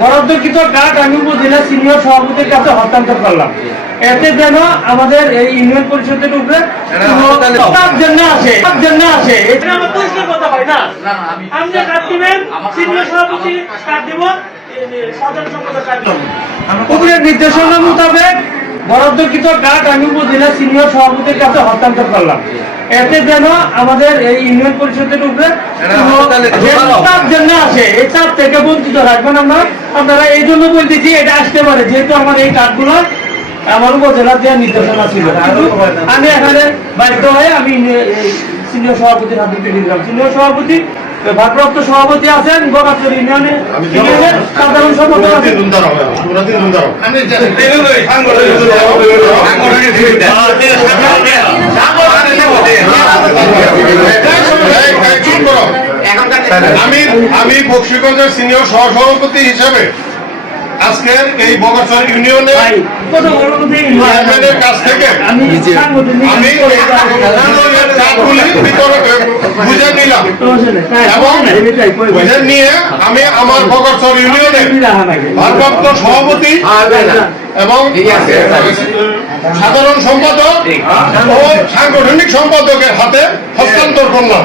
বরাদ্দকৃত কার্ড আমি উপজেলা সিনিয়র সভাপতির কাছে হস্তান্তর করলাম। এতে যেন আমাদের এই ইউনিয়ন পরিষদের উপরে জন্য আসে এটা আমার পরিষ্কার কথা হয় না। আপনি কার্ড দিবেন, সিনিয়র সভাপতি কার্ড দিব, সাধারণ সম্পাদক কার্ড দিব। উপরের নির্দেশনা মোতাবেক বরাদ্দকৃত কার্ড আমি উপজেলা সিনিয়র সভাপতির কাছে হস্তান্তর করলাম। এতে যেন আমাদের এই ইউনিয়ন পরিষদের উপরে জন্য আসে এই চাপ থেকে বঞ্চিত রাখবেন আপনারা এই জন্য বলতেছি এটা আসতে পারে, যেহেতু আমার এই কার্ডগুলো আমার উপজেলার দেওয়ার নির্দেশনা ছিল, কিন্তু আমি এখানে বাধ্য হয়ে আমি সিনিয়র সভাপতির হাতে তুলে দিলাম। সিনিয়র সভাপতি ভারপ্রাপ্ত সভাপতি আছেন বগাচর ইউনিয়নের সাধারণ সম্পাদক আছেন। আমি বক্সিগঞ্জের সিনিয়র সহসভাপতি হিসেবে আজকে এই বগাচর ইউনিয়নের কাছ থেকে আমি বুঝে নিলাম এবং বুঝে নিয়ে আমি আমার বগাচর ইউনিয়নের ভারপ্রাপ্ত সভাপতি এবং সাধারণ সম্পাদক ও সাংগঠনিক সম্পাদকের হাতে হস্তান্তর করলাম।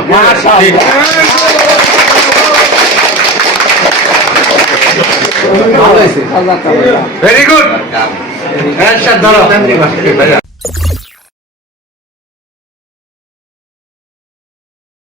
Very good.